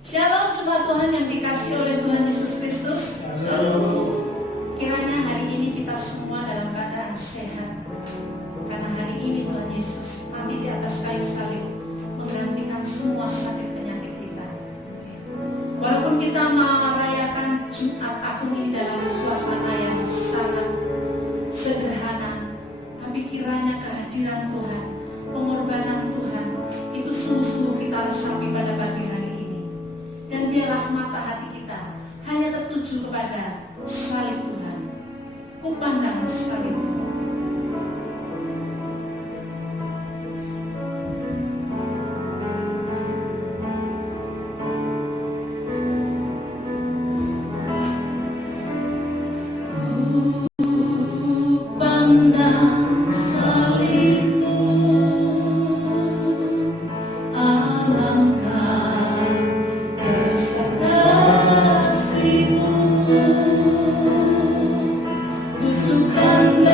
Shalom jemaat Tuhan yang dikasihi oleh Tuhan Yesus Kristus. Kiranya hari ini kita semua dalam keadaan sehat, karena hari ini Tuhan Yesus mati di atas kayu salib menggantikan semua sakit penyakit kita. Walaupun kita merayakan Jumat Agung ini dalam suasana yang sangat sederhana, tapi kiranya kehadiran Tuhan, pengorbanan Tuhan itu sungguh-sungguh kita resapi pada pagi hari ini. Dan biarlah mata hati kita hanya tertuju kepada salib Tuhan. Ku pandang salib Tuhan. Tusukan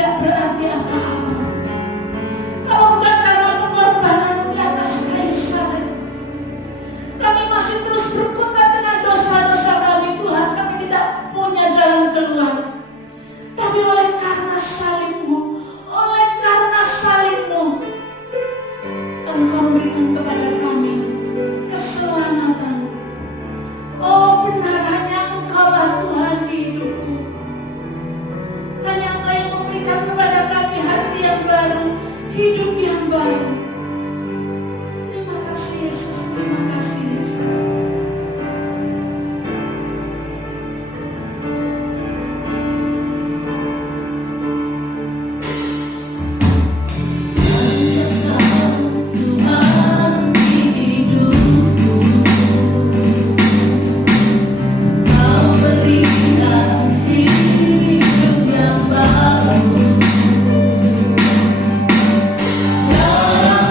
tidak berarti apa-apa. Kalau bukan karena pengorbanan di atas kayu salib, kami masih terus berkutat dengan dosa-dosa kami, Tuhan. Kami tidak punya jalan keluar. Tapi oleh karena salib-Mu, oleh karena salib-Mu, Engkau memberikan kepada kami keselamatan. Oh, benar hanya Engkaulah Tuhan di hidupku. Hanya Engkau yang memberikan kepada kami hati yang baru, hidup yang baru. Terima kasih Yesus, terima kasih Yesus. Dalam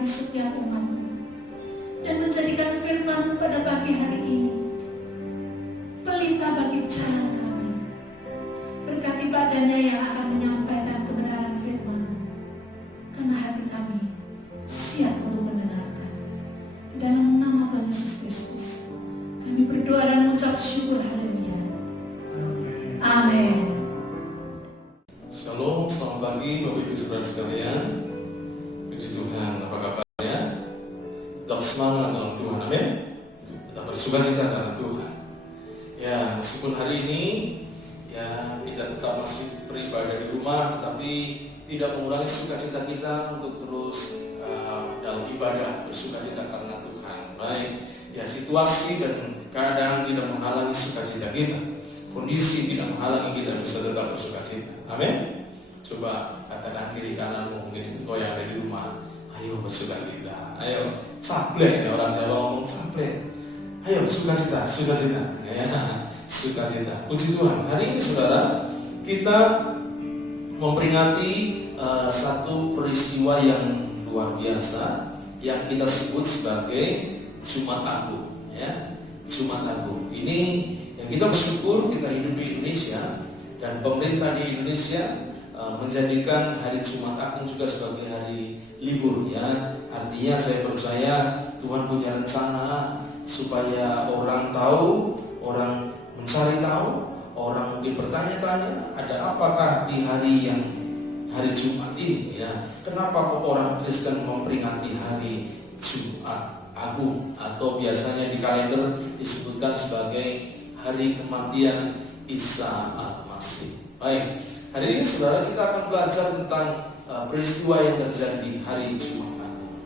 hati setiap umat-Mu dan menjadikan firman-Mu pada pagi hari ini pelita bagi jalan kami. Berkati badannya yang akan menyampaikan kebenaran firman-Mu, karena hati kami siap untuk mendengarkan. Di dalam nama Tuhan Yesus Kristus kami berdoa dan mengucap syukur. Haleluya. Amin. Shalom, selamat pagi Bapak Ibu Saudara sekalian. Puji Tuhan, apa kabarnya? Tetap semangat dalam Tuhan, amin. Tetap bersukacita karena Tuhan. Ya, meskipun hari ini ya kita tetap masih beribadah di rumah, tetapi tidak mengurangi sukacita kita untuk terus dalam ibadah bersukacita karena Tuhan. Baik, ya situasi dan keadaan tidak menghalangi sukacita kita. Kondisi tidak menghalangi kita bisa tetap bersukacita. Amin. Coba katakan kiri kananmu, mungkin engkau yang ada di rumah, ayo bersukacita. Ayo saplek, ya orang Jawa ngomong saplek. Ayo sukacita, sukacita. Ya, sukacita. Puji Tuhan. Hari ini saudara, kita memperingati satu peristiwa yang luar biasa yang kita sebut sebagai Jumat Agung. Ya, Jumat Agung. Ini yang kita bersyukur kita hidup di Indonesia dan pemerintah di Indonesia menjadikan hari Jumat Agung juga sebagai hari libur. Ya, artinya saya percaya Tuhan punya rencana supaya orang tahu, orang mencari tahu, orang mungkin bertanya-tanya ada apakah di hari Jumat ini. Ya, kenapa kok orang Kristen memperingati hari Jumat Agung atau biasanya di kalender disebutkan sebagai hari kematian Isa Al-Masih. Baik, hari ini saudara kita akan belajar tentang peristiwa yang terjadi hari Jumat Agung.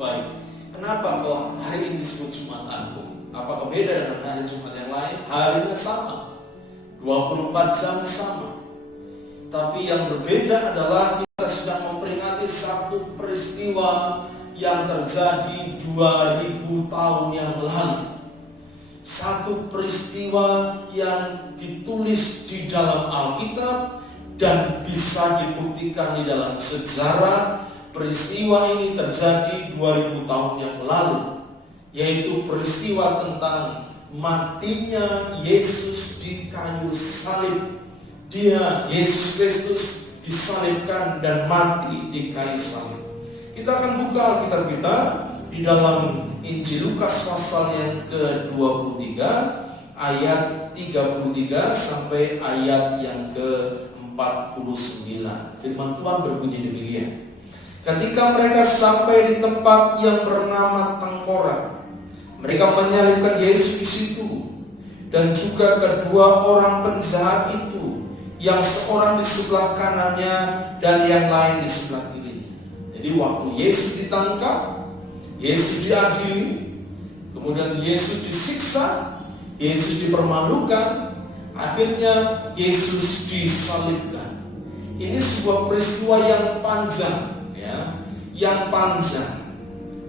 Baik, kenapa kok hari ini disebut Jumat Agung? Apakah beda dengan hari Jumat yang lain? Harinya sama, 24 jam sama. Tapi yang berbeda adalah kita sedang memperingati satu peristiwa yang terjadi 2000 tahun yang lalu. Satu peristiwa yang ditulis di dalam Alkitab dan bisa dibuktikan di dalam sejarah. Peristiwa ini terjadi 2000 tahun yang lalu, yaitu peristiwa tentang matinya Yesus di kayu salib. Dia, Yesus Kristus, disalibkan dan mati di kayu salib. Kita akan buka Alkitab kita di dalam Injil Lukas pasal yang ke-23 ayat 33 sampai ayat yang ke-49. Firman Tuhan berbunyi demikian. Ketika mereka sampai di tempat yang bernama Tengkorak, mereka menyalibkan Yesus di situ dan juga kedua orang penjahat itu, yang seorang di sebelah kanannya dan yang lain di sebelah kirinya. Jadi waktu Yesus ditangkap, Yesus diadili, kemudian Yesus disiksa, Yesus dipermalukan, akhirnya Yesus disalibkan. Ini sebuah peristiwa yang panjang, ya, yang panjang.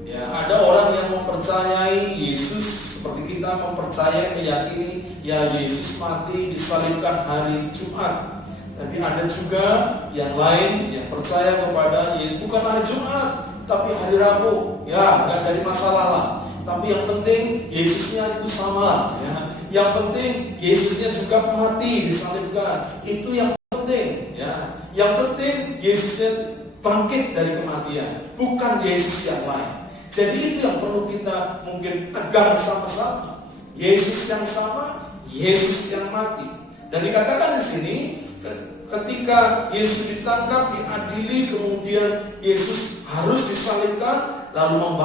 Ya, ada orang yang mempercayai Yesus seperti kita mempercayai, meyakini, ya Yesus mati disalibkan hari Jumat. Tapi ada juga yang lain yang percaya kepada Yesus bukan hari Jumat, tapi hari Rabu. Ya, nggak jadi masalah lah. Tapi yang penting Yesusnya itu sama. Ya, yang penting Yesusnya juga mati disalibkan. Itu yang penting. Ya, yang penting Yesusnya bangkit dari kematian, bukan Yesus yang lain. Jadi itu yang perlu kita mungkin tegang sama-sama. Yesus yang sama, Yesus yang mati. Dan dikatakan di sini, ketika Yesus ditangkap, diadili, kemudian Yesus harus disalibkan, lalu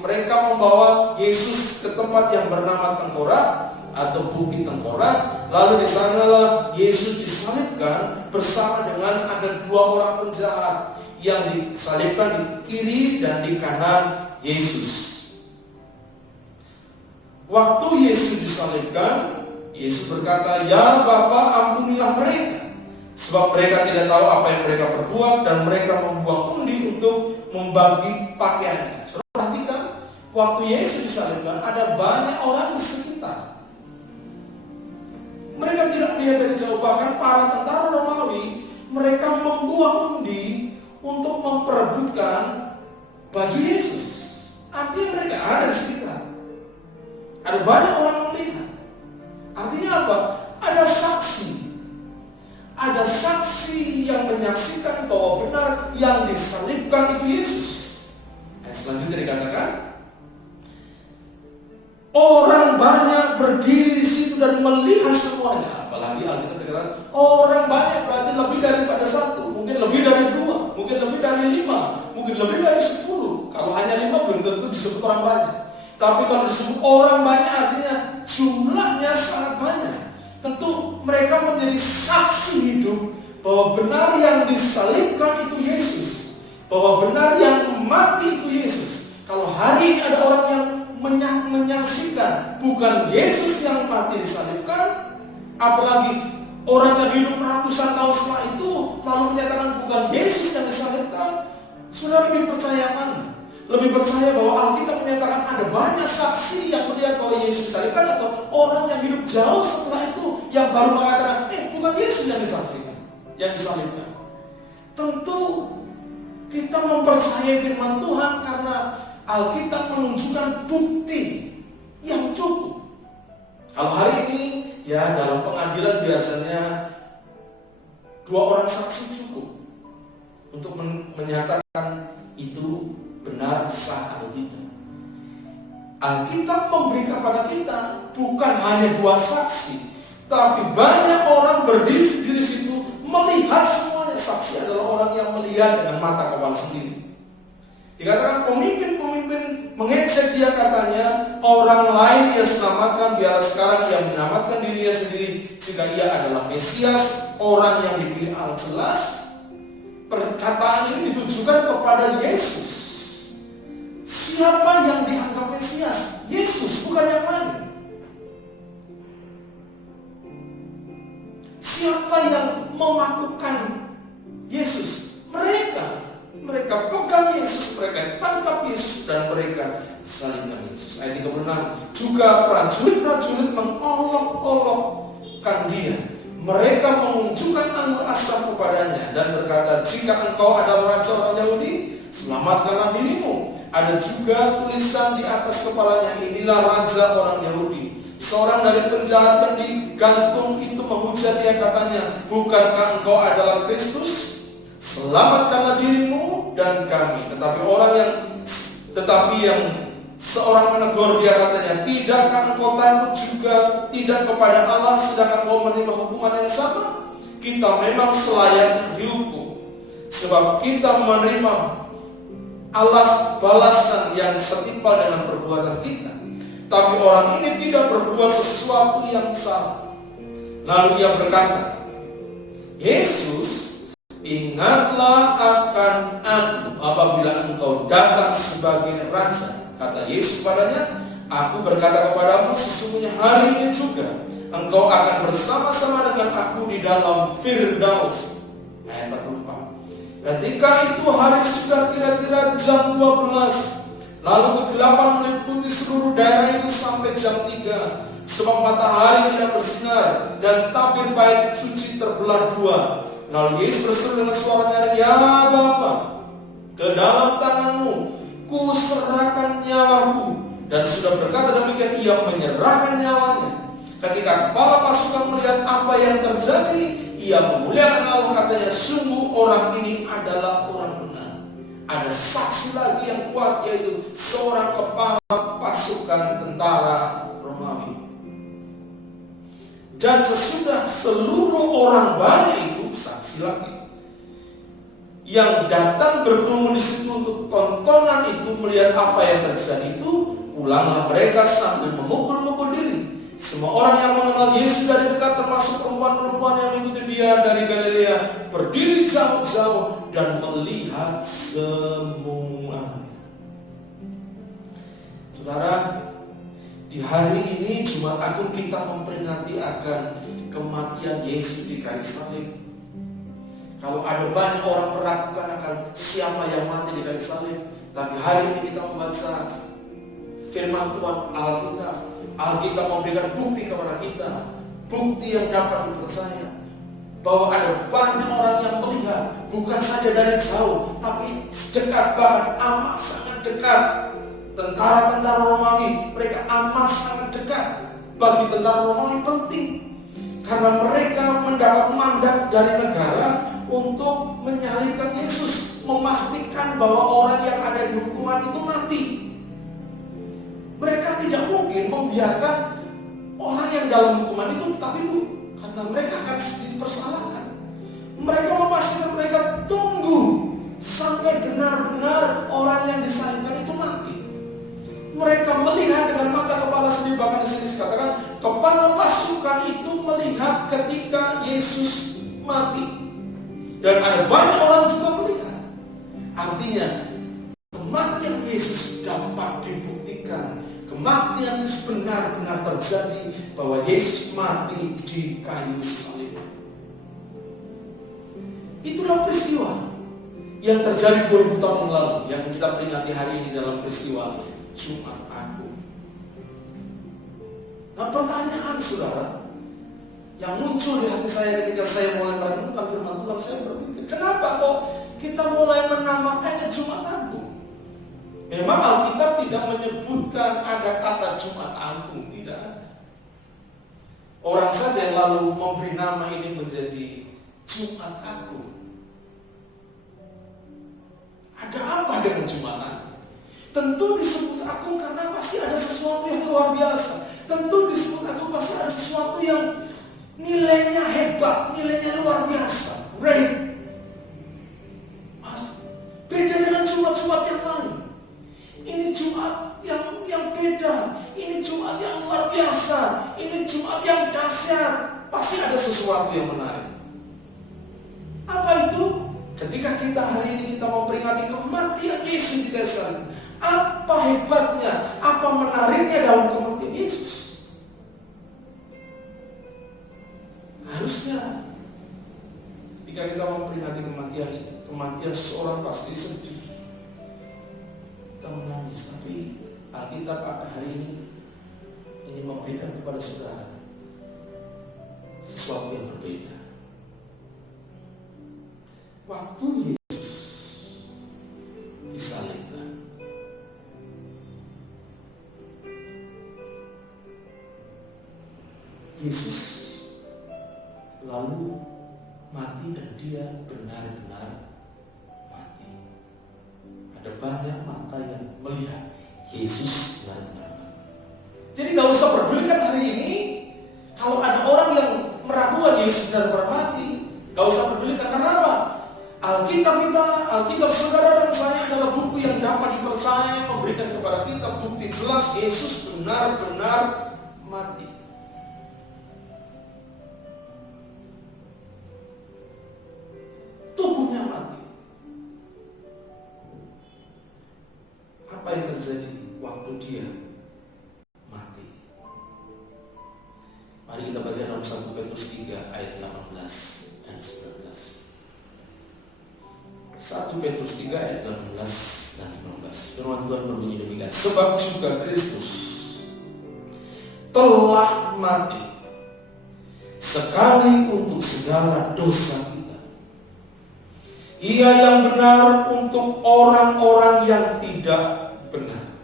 mereka membawa Yesus ke tempat yang bernama Tengkorak atau Bukit Tengkorak. Lalu di sanalah Yesus disalibkan bersama dengan ada dua orang penjahat yang disalibkan di kiri dan di kanan Yesus. Waktu Yesus disalibkan, Yesus berkata, "Ya Bapa, ampunilah mereka, sebab mereka tidak tahu apa yang mereka perbuat," dan mereka membuang undi untuk membagi pakaiannya. Saudara perhatikan, waktu Yesus disalibkan ada banyak orang di sekitar. Mereka tidak melihat dari jauh, bahkan para tentara Romawi, mereka membuang undi untuk memperebutkan baju Yesus. Artinya mereka ada di sekitar. Ada banyak orang melihat. Artinya apa? Ada saksi. Ada saksi yang menyaksikan bahwa benar yang disalibkan itu Yesus. Selanjutnya dikatakan, orang banyak berdiri di situ dan melihat semuanya. Apalagi Alkitab dikatakan orang banyak, berarti lebih daripada satu, mungkin lebih dari 2, mungkin lebih dari 5, mungkin lebih dari 10. Kalau hanya 5 belum tentu disebut orang banyak. Tapi kalau disebut orang banyak artinya jumlahnya sangat banyak. Tentu mereka menjadi saksi hidup bahwa benar yang disalibkan itu Yesus, bahwa benar yang mati itu Yesus. Kalau hari ini ada orang yang menyaksikan bukan Yesus yang mati disalibkan, apalagi orang yang hidup ratusan tahun setelah itu lalu menyatakan bukan Yesus yang disalibkan, sudah lebih percaya mana? Lebih percaya bahwa Alkitab menyatakan ada banyak saksi yang melihat bahwa Yesus disalibkan, atau orang yang hidup jauh setelah itu yang baru mengatakan bukan Yesus yang disaksikan, yang disalibkan. Tentu kita mempercayai firman Tuhan karena Alkitab menunjukkan bukti yang cukup. Kalau hari ini ya dalam pengadilan biasanya 2 orang saksi cukup untuk menyatakan itu benar, sah atau tidak. Alkitab memberi kepada kita bukan hanya 2 saksi, tapi banyak orang berdiri di situ melihat semuanya. Saksi adalah orang yang melihat dengan mata kepala sendiri. Dikatakan pemimpin-pemimpin mengecek dia, katanya orang lain ia selamatkan, biarlah sekarang ia menyelamatkan dirinya sendiri jika ia adalah Mesias, orang yang dipilih Allah. Jelas perkataan ini ditujukan kepada Yesus. Siapa yang dianggap Mesias? Yesus, bukan yang lain. Siapa yang melakukan Yesus? Mereka pegang Yesus, mereka tangkap Yesus, dan mereka salibkan Yesus. Ayat 36, juga prajurit-prajurit mengolok-olokkan dia. Mereka menunjukkan anggur asam kepadanya dan berkata, jika engkau adalah raja orang Yahudi, selamatkanlah dirimu. Ada juga tulisan di atas kepalanya, inilah raja orang Yahudi. Seorang dari penjahat yang digantung itu menghujat dia, katanya, bukankah engkau adalah Kristus? Selamatkanlah dirimu dan kami. Tetapi yang seorang menegur dia, katanya, tidakkah engkau takut juga tidak kepada Allah, sedangkan kau menerima hukuman yang sama? Kita memang selayaknya dihukum, sebab kita menerima balasan yang setimpal dengan perbuatan kita. Tapi orang ini tidak berbuat sesuatu yang salah. Lalu ia berkata, Yesus, ingatlah akan aku apabila engkau datang sebagai raja. Kata Yesus padanya, aku berkata kepadamu, sesungguhnya hari ini juga engkau akan bersama-sama dengan aku di dalam Firdaus. Ayat 44. Ketika itu hari sudah kira-kira jam 12. Lalu kegelapan meliputi seluruh daerah itu sampai jam 3. Sebab matahari tidak bersinar dan tabir bait suci terbelah 2. Lalu Yesus berseru dengan suara nyaring, ya Bapa, ke dalam tanganmu ku serahkan nyawaku. Dan sudah berkata demikian, ia menyerahkan nyawanya. Ketika kepala pasukan melihat apa yang terjadi, ia memuliakan Allah, katanya, sungguh orang ini adalah orang benar. Ada saksi lagi yang kuat, yaitu seorang kepala pasukan tentara Romawi. Dan sesudah seluruh orang banyak itu, saksi lagi yang datang berkerumun di situ untuk tontonan itu, melihat apa yang terjadi itu, pulanglah mereka sambil memukul-mukul diri. Semua orang yang mengenal Yesus dari dekat, termasuk perempuan-perempuan yang mengikuti dia dari Galilea, berdiri jauh-jauh dan melihat semuanya. Saudara, di hari ini Jumat Agung kita memperingati akan kematian Yesus di kayu salib. Kalau ada banyak orang meragukan akan siapa yang mati di kayu salib, tapi hari ini kita membaca firman Tuhan, Alkitab memberikan bukti kepada kita, bukti yang dapat dipercaya, bahwa ada banyak orang yang melihat, bukan saja dari jauh, tapi dekat, bahkan amat sangat dekat. Tentara-tentara Romawi, mereka amat sangat dekat. Bagi tentara Romawi penting, karena mereka mendapat mandat dari negara untuk menyalibkan Yesus, memastikan bahwa orang yang ada di hukuman itu mati. Mereka tidak mungkin membiarkan orang yang dalam hukuman itu tetap hidup, karena mereka akan dipersalahkan. Mereka memastikan, mereka tunggu sampai benar-benar orang yang disalibkan itu mati. Mereka melihat dengan mata kepala sendiri, bahkan di sini dikatakan kepala pasukan itu melihat ketika Yesus mati, dan ada banyak orang juga melihat. Artinya kematian Yesus dapat dibuktikan, kematian Yesus benar-benar terjadi, bahwa Yesus mati di kayu salib. Itulah peristiwa yang terjadi 2000 tahun yang lalu, yang kita peringati hari ini dalam peristiwa Jumat Agung. Nah, pertanyaan saudara yang muncul di hati saya ketika saya mulai merenungkan firman Tuhan, saya berpikir, kenapa kok kita mulai menamakannya Jumat Agung? Memang Alkitab tidak menyebutkan ada kata Jumat Agung, tidak ada. Orang saja yang lalu memberi nama ini menjadi Jumat Agung. Ada apa dengan Jumat Agung? Tentu disebut agung karena pasti ada sesuatu yang luar biasa. Tentu disebut agung pasti ada sesuatu yang nilainya hebat, nilainya luar biasa. Great. Beda dengan Jumat-Jumat yang lain. Ini Jumat yang beda. Ini Jumat yang luar biasa. Ini Jumat yang dahsyat. Pasti ada sesuatu yang menarik. Apa itu? Ketika kita hari ini kita memperingati kematian Yesus di kayu salib, apa hebatnya, apa menariknya dalam kematian Yesus? Harusnya ketika kita memperingati kematian seseorang pasti sedih, kita menangis. Tapi Alkitab pada hari ini memberikan kepada saudara sesuatu yang berbeda. Waktu Yesus disalibkan, Yesus lalu mati, dan dia benar-benar mati. Ada banyak mata yang melihat Yesus benar-benar mati. Jadi gak usah berbelit hari ini kalau ada orang yang meragukan Yesus benar-benar mati. Gak usah berbelit, karena apa? Alkitab saudara dan saya adalah buku yang dapat dipercaya, memberikan kepada kita bukti jelas Yesus benar-benar mati. Tubuhnya mati. Apa yang terjadi waktu dia mati? Mari kita baca dalam 1 Petrus 3 ayat 18 dan 19. 1 Petrus 3 ayat 18 dan 19. Firman Tuhan berbunyi demikian. Sebab juga Kristus telah mati sekali untuk segala dosa kita. Ia yang benar untuk orang-orang yang tidak benar,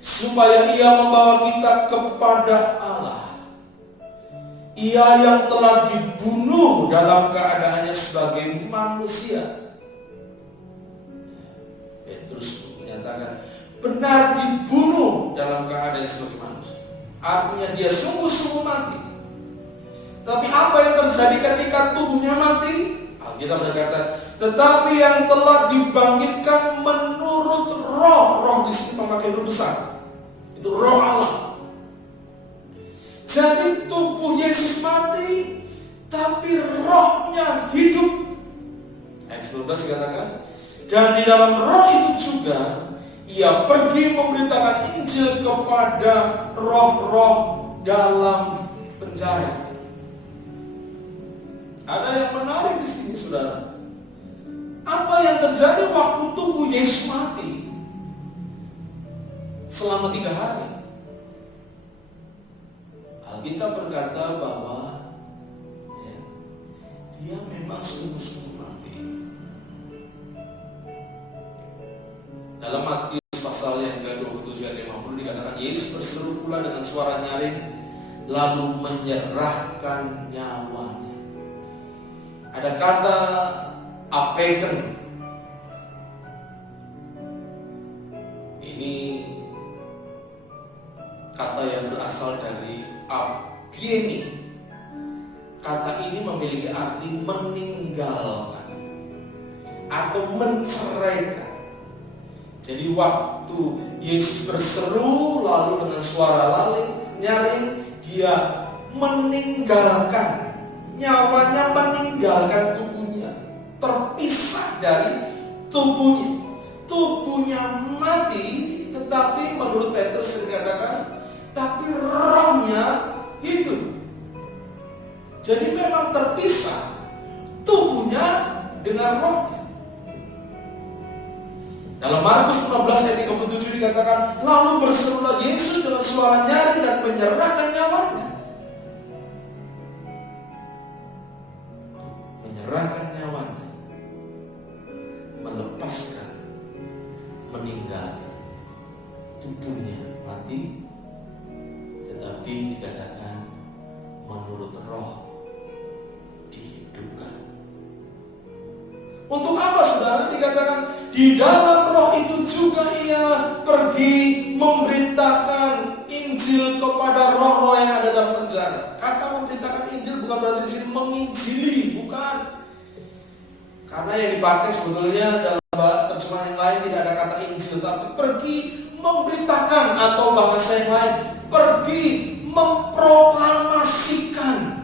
supaya ia membawa kita kepada Allah. Ia yang telah dibunuh dalam keadaannya sebagai manusia. Petrus menyatakan benar dibunuh dalam keadaan sebagai manusia. Artinya dia sungguh-sungguh mati. Tapi apa yang terjadi ketika tubuhnya mati? Alkitab berkata, tetapi yang telah dibangkitkan menurut roh. Roh di sini memakai huruf besar. Itu roh Allah. Jadi tubuh Yesus mati, tapi rohnya hidup. Ayat 19 dikatakan, dan di dalam roh itu juga ia pergi memberitakan Injil kepada roh-roh dalam penjara. Ada yang menarik di sini, saudara. Apa yang terjadi waktu tubuh Yesus mati selama 3 hari? Alkitab berkata bahwa dia memang sungguh-sungguh mati. Dalam Matius pasal yang ke-27 ayat 50 dikatakan, Yesus berseru pula dengan suara nyaring, lalu menyerahkan nyawanya. Ada kata apeken. Ini kata yang berasal dari abdieni. Kata ini memiliki arti meninggalkan atau menceraikan. Jadi waktu Yesus berseru lalu dengan suara nyaring, dia meninggalkan nyawanya, meninggalkan tubuhnya, terpisah dari tubuhnya. Tubuhnya mati, tetapi menurut Petrus dikatakan, tapi rohnya hidup. Jadi memang terpisah tubuhnya dengan rohnya. Dalam Markus 15 ayat 37 dikatakan, lalu berserulah Yesus dengan suara nyaring dan menyerahkan nyawanya. Menyerahkan nyawanya, melepaskan, meninggalkan. Tubuhnya mati, tetapi dikatakan menurut roh dihidupkan. Untuk apa saudara? Dikatakan di dalam roh itu juga ia pergi memberitakan Injil kepada roh-roh yang ada dalam penjara. Kata memberitakan Injil bukan berarti di sini menginjili, bukan. Karena yang dipakai sebetulnya dalam terjemahan yang lain tidak ada kata Injil, tapi pergi memberitakan, atau bahasa yang lain pergi memproklamasikan.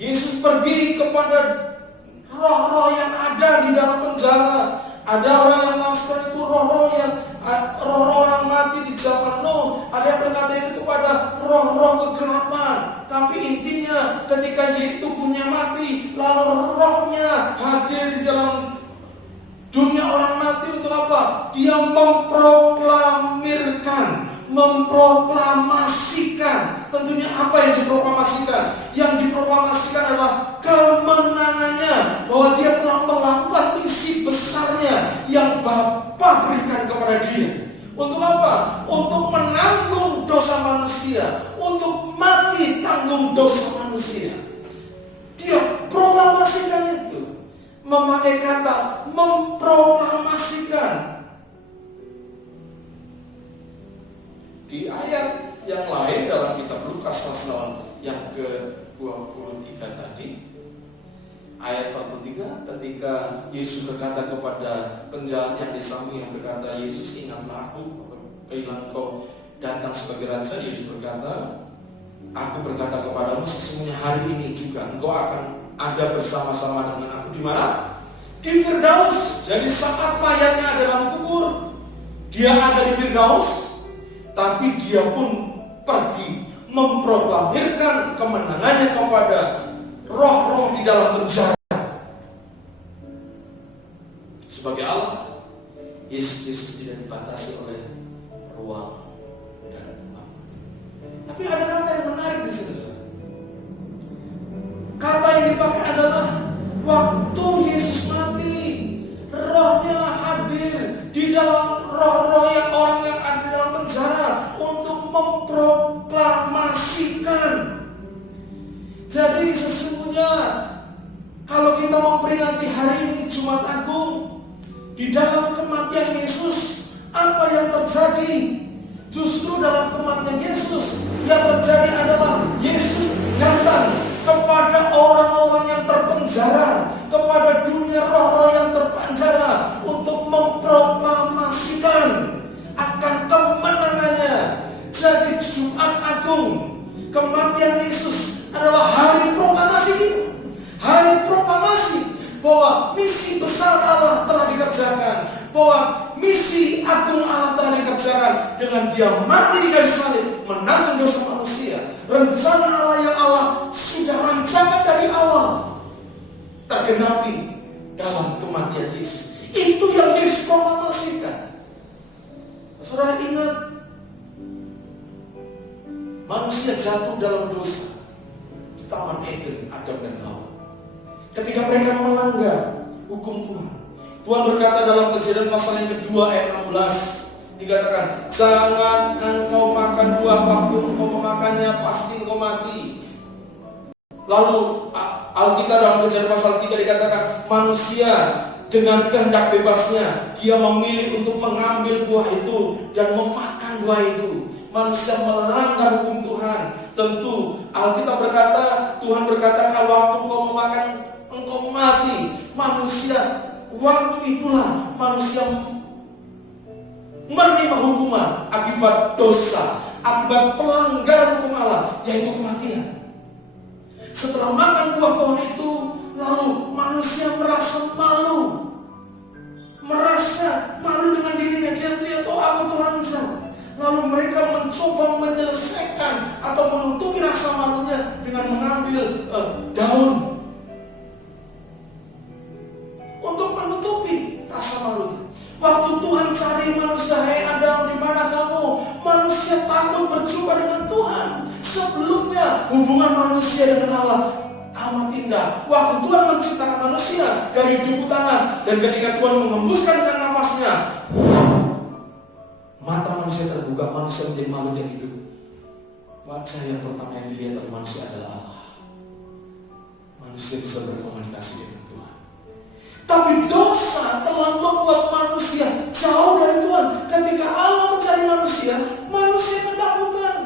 Yesus pergi kepada roh-roh yang ada di dalam penjara. Ada orang yang mengatakan itu roh-roh yang mati di zaman Nuh. Ada yang berkata itu kepada roh-roh kegelapan. Tapi intinya ketika tubuhnya mati, lalu rohnya hadir di dalam dunia orang mati untuk apa? Dia memproklamasikan. Tentunya apa yang diproklamasikan? Yang diproklamasikan adalah kemenangannya, bahwa dia telah melakukan misi besarnya yang Bapa berikan kepada dia. Untuk apa? Untuk menanggung dosa manusia, untuk mati tanggung dosa manusia. Dia proklamasikan itu, memakai kata memproklamasikan. Di ayat yang lain dalam kitab Lukas pasal yang ke-23 tadi, ayat 43, ketika Yesus berkata kepada penjahat yang di samping yang berkata, Yesus, ingatlah aku apabila engkau datang sebagai raja. Yesus berkata, aku berkata kepadamu, sesungguhnya hari ini juga engkau akan ada bersama-sama dengan aku di mana? Di Firdaus. Jadi saat mayatnya ada dalam kubur, dia ada di Firdaus. Tapi dia pun pergi memproklamirkan kemenangannya kepada roh-roh di dalam penjara. Sebagai Allah, Yesus tidak dibatasi oleh ruang dan waktu. Tapi ada kata yang menarik di sini. Kata yang dipakai adalah waktu Yesus mati, rohnya hadir di dalam roh-roh yang orang yang ada dalam penjara untuk memproklamasikan. Jadi sesungguhnya kalau kita memperingati hari ini Jumat Agung, di dalam kematian Yesus, apa yang terjadi? Justru dalam kematian Yesus yang terjadi adalah Yesus datang kepada orang-orang yang terpenjara, kepada dunia roh-roh yang terpenjara, untuk memproklamasikan akan kemenangannya. Jadi Jumat Agung, kematian Yesus adalah hari proklamasi kita. Hari proklamasi bahwa misi besar Allah telah dikerjakan, bahwa misi agung Allah telah dikerjakan dengan dia mati di kayu salib, menanggung dosa manusia. Rencana Allah yang Allah sudah rancangkan dari awal tergenapi dalam kematian Yesus. Itu yang Yesus proklamasikan. Saudara ingat, manusia jatuh dalam dosa di Taman Eden, Adam dan Hawa. Ketika mereka melanggar hukum Tuhan, Tuhan berkata dalam Kejadian pasal yang kedua ayat 16, dikatakan, jangan engkau makan buah, waktu engkau memakannya pasti engkau mati. Lalu Alkitab dalam Kejadian pasal 3 dikatakan, manusia dengan kehendak bebasnya dia memilih untuk mengambil buah itu dan memakan buah itu. Manusia melanggar hukum Tuhan. Tentu Alkitab berkata, Tuhan berkata, kalau waktu engkau memakan engkau mati. Manusia waktu itulah manusia menerima hukuman akibat dosa, akibat pelanggaran hukum Allah, yaitu kematian. Setelah makan buah pohon itu, lalu manusia merasa malu dengan dirinya. Dia lihat, oh aku terancam. Lalu mereka mencoba menyelesaikan atau menutupi rasa malunya dengan mengambil daun untuk menutupi rasa malunya. Waktu Tuhan cari manusia, hai Adam, di mana kamu? Manusia takut berjumpa dengan Tuhan. Sebelumnya hubungan manusia dengan Allah amat indah. Waktu Tuhan menciptakan manusia dari debu tanah, dan ketika Tuhan mengembuskan dengan nafasnya, mata manusia terbuka, manusia menjadi makhluk yang hidup. Wajah yang pertama yang dilihat oleh manusia adalah Allah. Manusia bisa berkomunikasi dengan Tuhan. Tapi dosa telah membuat manusia jauh dari Tuhan. Ketika Allah mencari manusia, manusia ketakutan.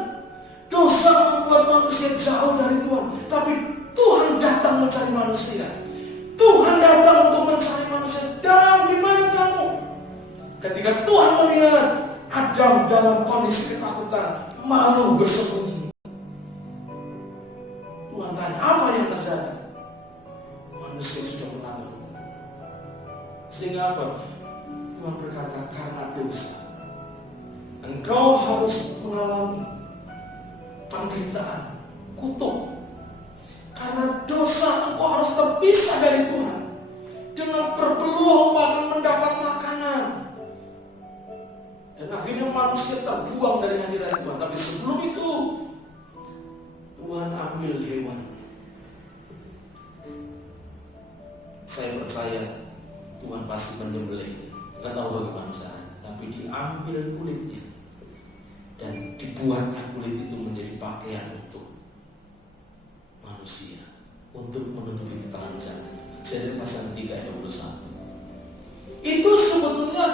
Dosa membuat manusia jauh dari Tuhan. Tapi Tuhan datang mencari manusia. Tuhan datang untuk mencari manusia. Dan di mana kamu? Ketika Tuhan melihat Adam dalam kondisi ketakutan, malu bersembunyi, Tuhan tanya, apa yang terjadi? Manusia sudah menangis. Sehingga apa? Tuhan berkata, karena dosa engkau harus mengalami penderitaan, kutuk. Karena dosa engkau harus terpisah dari Tuhan. Dengan berpeluang bahkan mendapat makanan. Dan akhirnya manusia terbuang dari hadirat Tuhan. Tapi sebelum itu Tuhan ambil hewan. Saya percaya Tuhan pasti menyembelihnya. Enggak tahu bagaimana caranya, tapi diambil kulitnya dan dibuatkan kulit itu menjadi pakaian untuk manusia, untuk menutupi ketelanjangannya. Kejadian pasal 3 ayat 21. Itu sebetulnya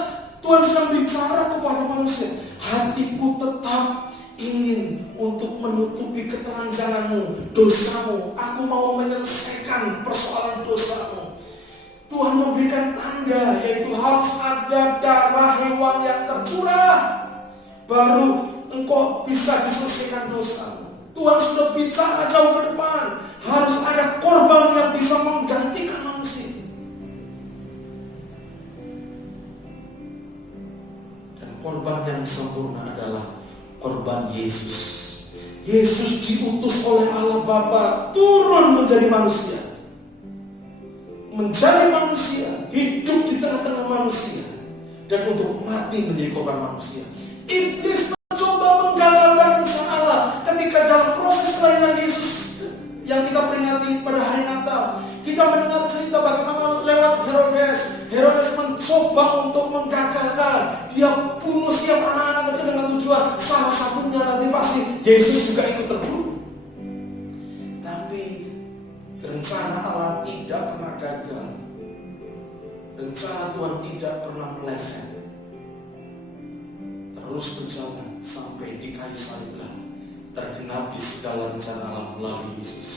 Tuhan sedang bicara kepada manusia. Hatiku tetap ingin untuk menutupi ketelanjanganmu, dosamu. Aku mau menyelesaikan persoalan dosamu. Tuhan memberikan tanda, yaitu harus ada darah hewan yang tercurah, baru engkau bisa diselesaikan dosamu. Tuhan sudah bicara jauh ke depan. Harus ada korban yang bisa menggantikan manusia. Dan korban yang sempurna adalah korban Yesus. Yesus diutus oleh Allah Bapa turun menjadi manusia. Menjadi manusia, hidup di tengah-tengah manusia, dan untuk mati menjadi korban manusia. Iblis mencoba menggagalkan rencana Allah ketika dalam proses kelahiran Yesus yang kita peringati pada hari Natal. Kita mendengar cerita bagaimana lewat Herodes. Herodes mencoba untuk menggagalkan. Dia bunuh setiap anak-anak kecil dengan tujuan salah satunya nanti pasti Yesus juga ikut terbunuh. Tapi rencana Allah tidak pernah gagal. Rencana Tuhan tidak pernah meleset. Terus berjalan sampai di kayu saliblah tergenapi segala rencana Allah melalui Yesus.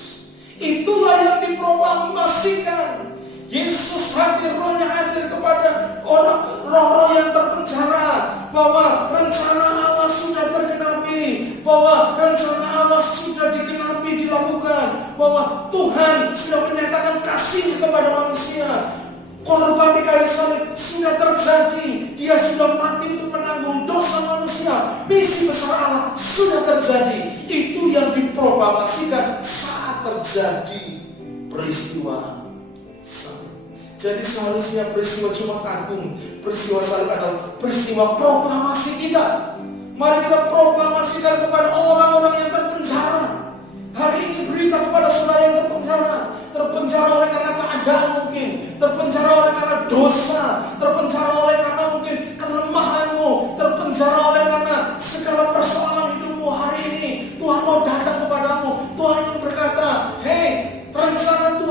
Itulah yang diproklamasikan. Yesus hadir, rohnya hadir kepada orang roh-roh yang terpenjara, bahwa rencana Allah sudah tergenapi, bahwa rencana Allah sudah digenapi, dilakukan, bahwa Tuhan sudah menyatakan kasih kepada manusia. Korban di kayu salib sudah terjadi. Dia sudah mati untuk menanggung dosa manusia. Misi besar Allah sudah terjadi. Itu yang diproklamasikan saat terjadi peristiwa salib. Jadi seharusnya peristiwa Jumat Agung, peristiwa salib adalah peristiwa proklamasi kita. Mari kita proklamasikan kepada orang-orang yang terpenjara. Hari ini berita kepada saudara yang terpenjara oleh karena keadaan mungkin, terpenjara oleh karena dosa,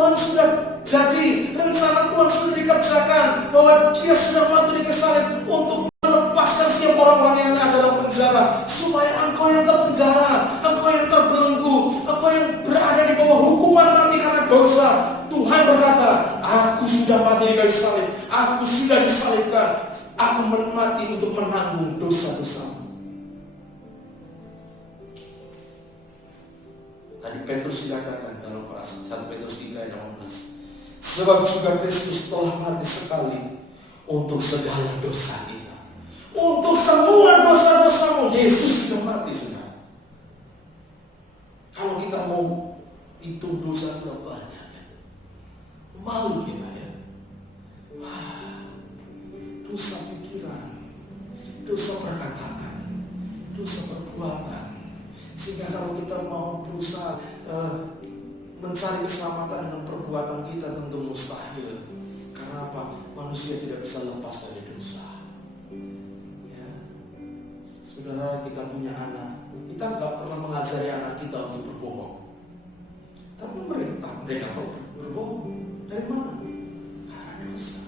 Tuhan sudah jadi, rencana Tuhan sudah dikerjakan, bahwa Dia sudah mati di kayu salib untuk melepaskan setiap orang-orang yang ada dalam penjara, supaya engkau yang terpenjara, engkau yang terbelenggu, engkau yang berada di bawah hukuman mati karena dosa, Tuhan berkata, aku sudah mati di kayu salib, aku sudah disalibkan, aku mati untuk menanggung dosa-dosamu. Tadi Petrus dikatakan dalam frase 1 Petrus 3 ayat 18, sebab juga Kristus telah mati sekali untuk segala dosa kita. Untuk semua dosa-dosamu Yesus sudah mati sudah. Kalau kita mau hitung dosa berapa banyak ya? Malu kita ya. Wah, dosa pikiran, dosa perkataan, dosa perbuatan. Sehingga kalau kita mau berusaha mencari keselamatan dengan perbuatan kita tentu mustahil. Karena apa? Manusia tidak bisa lepas dari dosa. Ya. Saudara, kita punya anak, kita nggak pernah mengajari anak kita untuk berbohong. Tapi mereka berbohong. Dari mana? Karena dosa.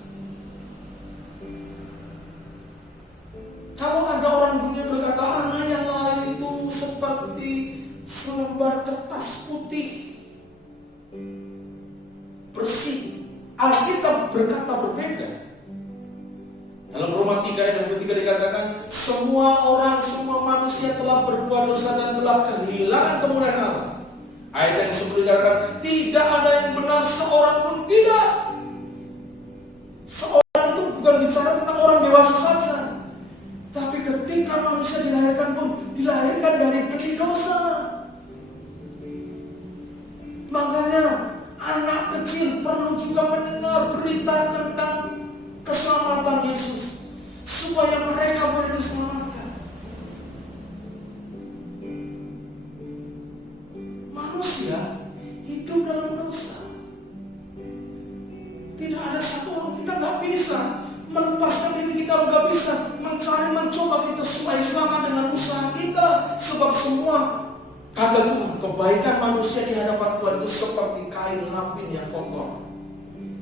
Kalau ada orang dunia berkata anak yang lain itu seperti selembar kertas putih bersih, Alkitab berkata berbeda. Dalam Roma 3 ayat 23 dikatakan, semua orang, semua manusia telah berbuat dosa dan telah kehilangan kemuliaan Allah. Ayat yang sebelum dikatakan, tidak ada yang benar seorang pun tidak. Seorang itu bukan bicara tentang orang dewasa saja, tapi ketika manusia dilahirkan pun dilahirkan dari benih dosa. Makanya anak kecil perlu juga mendengar berita tentang keselamatan Yesus, supaya mereka boleh diselamatkan. Manusia hidup dalam dosa. Tidak ada satu orang, kita nggak bisa melepaskan diri, kita nggak bisa mencari, mencoba kita supaya selamat dengan usaha kita. Sebab semua, kata Tuhan, kebaikan manusia di hadapan Tuhan itu seperti kain lapin yang kotor,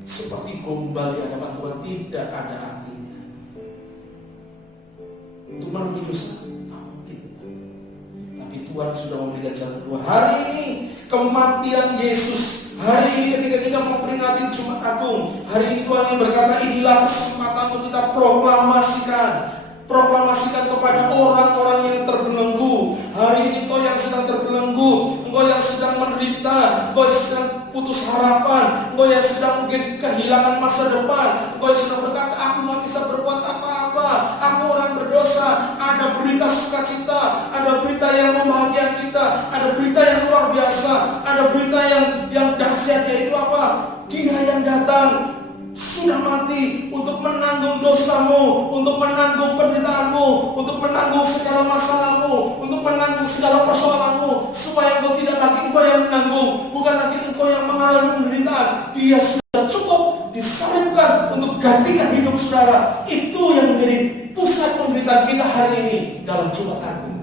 seperti gombal di hadapan Tuhan, tidak ada artinya. Untuk menuju dosa, tak mungkin. Tapi Tuhan sudah memberikan jalan keluar. Hari ini kematian Yesus, hari ini ketika kita memperingati Jumat Agung, hari ini Tuhan yang berkata, inilah kesempatan untuk kita proklamasikan kepada orang-orang yang terbelenggu. Hari ini kau yang sedang terbelenggu, engkau yang sedang menderita, engkau yang sedang putus harapan, engkau yang sedang mungkin kehilangan masa depan, engkau yang sedang berkata, aku gak bisa berbuat apa-apa, aku orang berdosa. Ada berita sukacita, ada berita yang membahagiakan kita, ada berita yang luar biasa, ada berita yang dahsyat, yaitu apa? Dia yang datang sudah mati untuk menanggung dosamu, untuk menanggung penderitaanmu, untuk menanggung segala masalahmu, untuk menanggung segala persoalanmu, supaya engkau tidak lagi engkau yang menanggung, bukan lagi engkau yang mengalami penderitaan. Dia sudah cukup disalibkan untuk gantikan hidup saudara. Itu yang menjadi pusat penderitaan kita hari ini dalam Jumat Agung.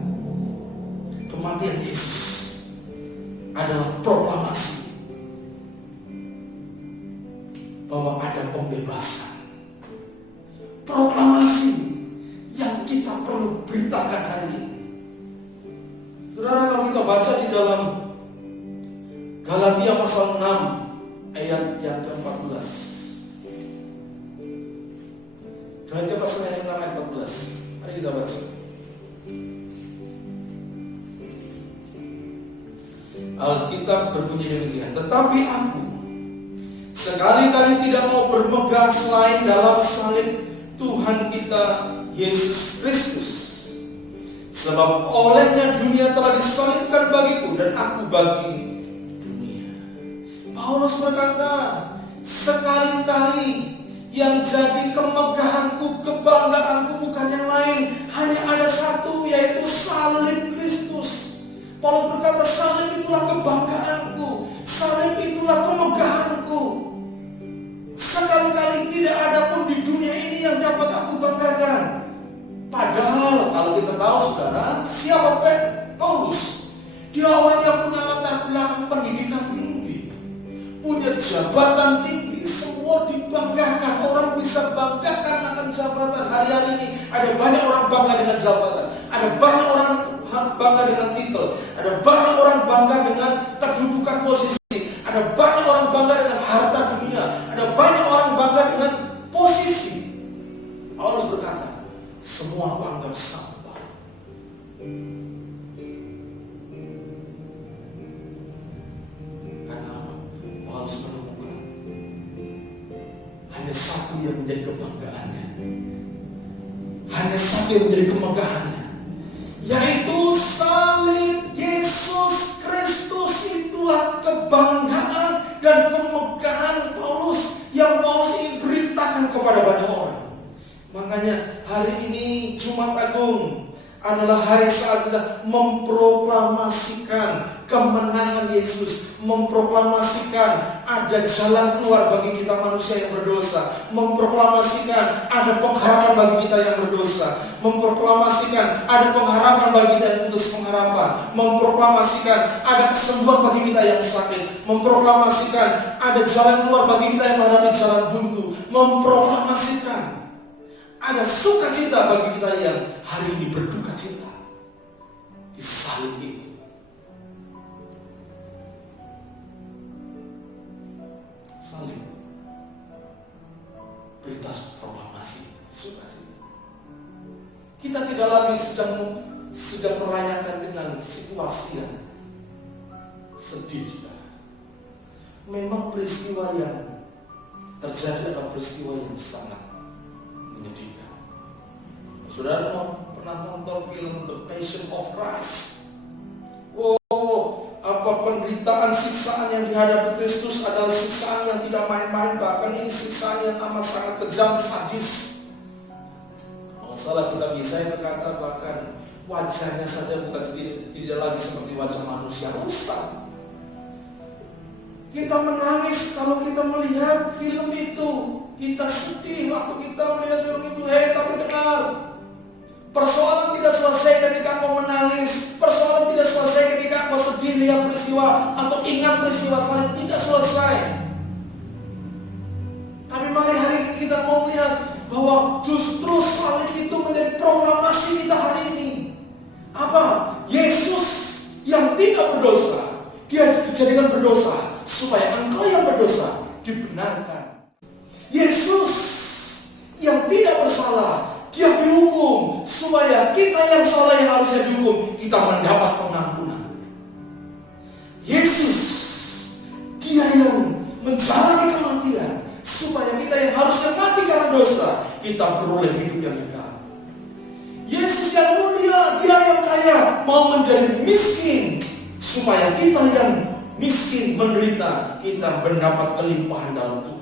Kematian Yesus adalah proklamasi bahwa ada pembebasan. Proklamasi yang kita perlu beritakan hari ini. Saudara, kalau kita baca di dalam Galatia pasal 6 ayat yang ke-14. Galatia pasal yang ke-6 ayat 14. Mari kita baca. Alkitab berbunyi demikian, tetapi aku sekali-kali tidak mau bermegah selain dalam salib Tuhan kita Yesus Kristus. Sebab olehnya dunia telah disalibkan bagiku dan aku bagi dunia. Paulus berkata, sekali-kali yang jadi kemegahanku, kebanggaanku bukan yang lain, hanya ada satu, yaitu salib Kristus. Paulus berkata, salib itulah kebanggaanku, salib itulah kemegahanku. Sekali-kali tidak ada pun di dunia ini yang dapat aku banggakan. Padahal kalau kita tahu saudara, siapa Paulus? Dia orang yang punya latar belakang pendidikan tinggi, punya punya jabatan tinggi, semua dibanggakan. Orang bisa banggakan akan jabatan. Hari-hari ini ada banyak orang bangga dengan jabatan, ada banyak orang bangga dengan titel, ada banyak orang bangga dengan kedudukan posisi, ada banyak orang bangga dengan harta dunia, ada banyak orang bangga dengan posisi. Paulus berkata, semua anggap sampah. Karena Paulus menemukan hanya satu yang menjadi kebanggaannya, hanya satu yang menjadi kemegahannya, yaitu salib Yesus Kristus. Itulah kebanggaan dan kemegahan Paulus yang Paulus ingin beritakan kepada banyak orang. Makanya hari ini Jumat Agung adalah hari saat kita memproklamasikan kemenangan Yesus, memproklamasikan ada jalan keluar bagi kita manusia yang berdosa, memproklamasikan ada pengharapan bagi kita yang berdosa, memproklamasikan ada pengharapan bagi kita yang putus pengharapan, memproklamasikan ada kesembuhan bagi kita yang sakit, memproklamasikan ada jalan keluar bagi kita yang menghadapi jalan buntu, memproklamasikan ada sukacita bagi kita yang hari ini berduka cita di salib itu. Salib, berita proklamasi sukacita. Kita tidak lagi sedang merayakan dengan situasi yang sedih, saudara. Memang peristiwa yang terjadi adalah peristiwa yang sangat menyedihkan. Saudara pernah nonton film The Passion of Christ? Apa penderitaan siksaan yang dihadapi Kristus adalah siksaan yang tidak main-main, bahkan ini siksaan yang amat sangat kejam, sadis. Kalau salah kita bisa berkata bahkan wajahnya saja bukan tidak lagi seperti wajah manusia, rusak. Kita menangis kalau kita melihat film itu, kita sedih waktu kita melihat film itu. Tapi dengar, persoalan tidak selesai ketika kau menangis, persoalan tidak selesai ketika kau sedih lihat peristiwa atau ingat peristiwa salib, tidak selesai. Tapi mari hari ini kita mau melihat bahwa justru salib itu menjadi proklamasi kita hari ini. Apa? Yesus yang tidak berdosa, dia dijadikan berdosa supaya engkau yang berdosa dibenarkan. Yesus yang tidak bersalah, dia dihukum supaya kita yang salah yang harusnya dihukum, kita mendapat pengampunan. Yesus, dia yang menjalani kematian supaya kita yang harusnya mati karena dosa, kita beroleh hidup yang kekal. Yesus yang mulia, dia yang kaya, mau menjadi miskin supaya kita yang miskin menderita, kita mendapat kelimpahan dalam Tuhan.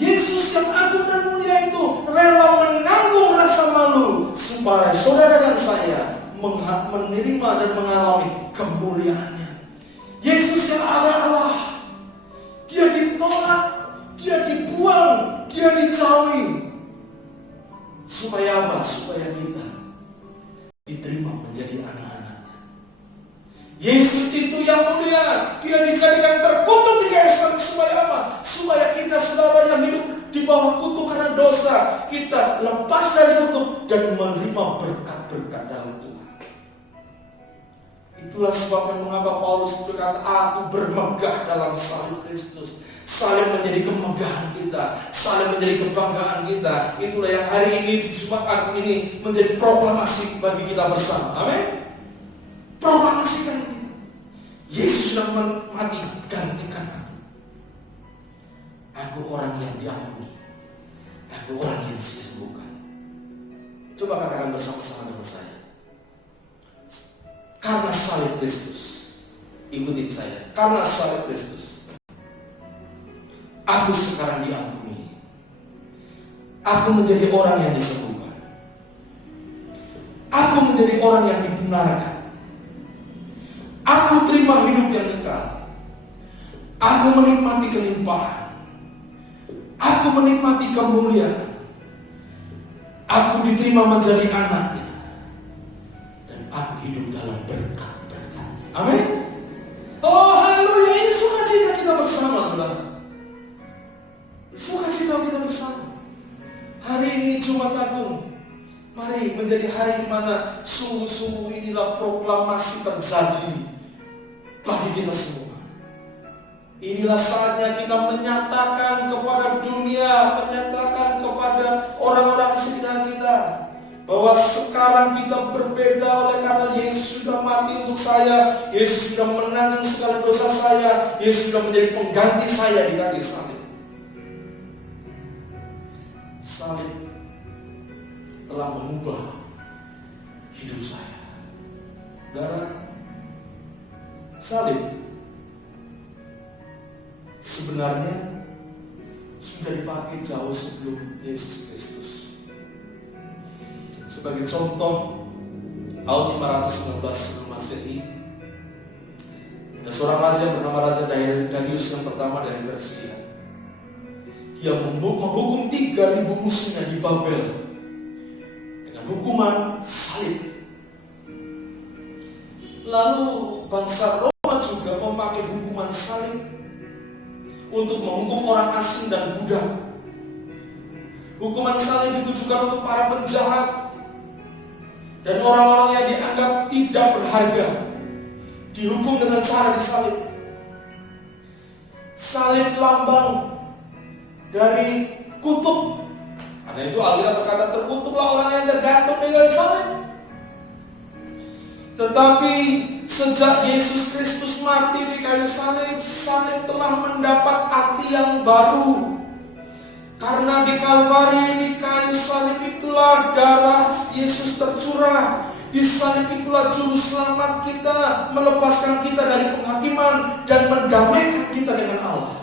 Yesus yang agung dan mulia itu rela menanggung rasa malu supaya saudara dan saya menerima dan mengalami kemuliaannya. Yesus yang Allah, dia ditolak, dia dibuang, dia dijauhi. Supaya apa? Supaya kita diterima menjadi anak-anaknya. Yesus itu yang mulia, dia dijadikan terkutuk di kayu salib supaya apa? Supaya kita saudara yang hidup di bawah kutuk karena dosa, kita lepas dari kutuk dan menerima berkat-berkat dalam Tuhan. Itulah sebabnya mengapa Paulus berkata, aku bermegah dalam salib Kristus. Salib menjadi kemegahan kita, salib menjadi kebanggaan kita. Itulah yang hari ini di Jumat Agung ini menjadi proklamasi bagi kita bersama. Amin. Proklamasikan itu. Yesus sudah mati gantikan aku. Aku orang yang diampuni. Aku orang yang disembuhkan. Coba katakan bersama-sama dengan saya. Karena salib Kristus. Ikutin saya. Karena salib Kristus, aku sekarang diampuni. Aku menjadi orang yang disembuhkan. Aku menjadi orang yang dibenarkan. Aku terima hidup yang kekal. Aku menikmati kelimpahan. Aku menikmati kemuliaan. Aku diterima menjadi anaknya. Dan aku hidup dalam berkat-berkat. Amin. Oh haleluya, ini sukacita kita bersama. bersama, saudara. Sukacita kita bersama. Hari ini Jumat Agung, mari menjadi hari di mana sungguh-sungguh inilah proklamasi terjadi bagi kita semua. Inilah saatnya kita menyatakan kepada dunia, menyatakan kepada orang-orang di sekitar kita, bahwa sekarang kita berbeda oleh karena Yesus sudah mati untuk saya, Yesus sudah menanggung segala dosa saya, Yesus sudah menjadi pengganti saya di kayu salib. Salib telah mengubah hidup saya. Saudara, salib sebenarnya sudah dipakai jauh sebelum Yesus Kristus. Sebagai contoh, tahun 519 sebelum Masehi, ada seorang raja yang bernama Raja Darius yang pertama dari Persia. Dia menghukum 3.000 musuhnya di Babel dengan hukuman salib. Lalu bangsa Roma juga memakai hukuman salib untuk menghukum orang asing dan budak. Hukuman salib ditujukan untuk para penjahat dan orang-orang yang dianggap tidak berharga, dihukum dengan cara disalib. Salib lambang dari kutub. Karena itu Alkitab berkata terkutuklah orang yang tergantung dengan salib. Tetapi sejak Yesus Kristus mati di kayu salib, salib telah mendapat arti yang baru. Karena di Kalvari, di kayu salib itulah darah Yesus tercurah. Di salib itulah juru selamat kita, melepaskan kita dari penghakiman dan mendamaikan kita dengan Allah.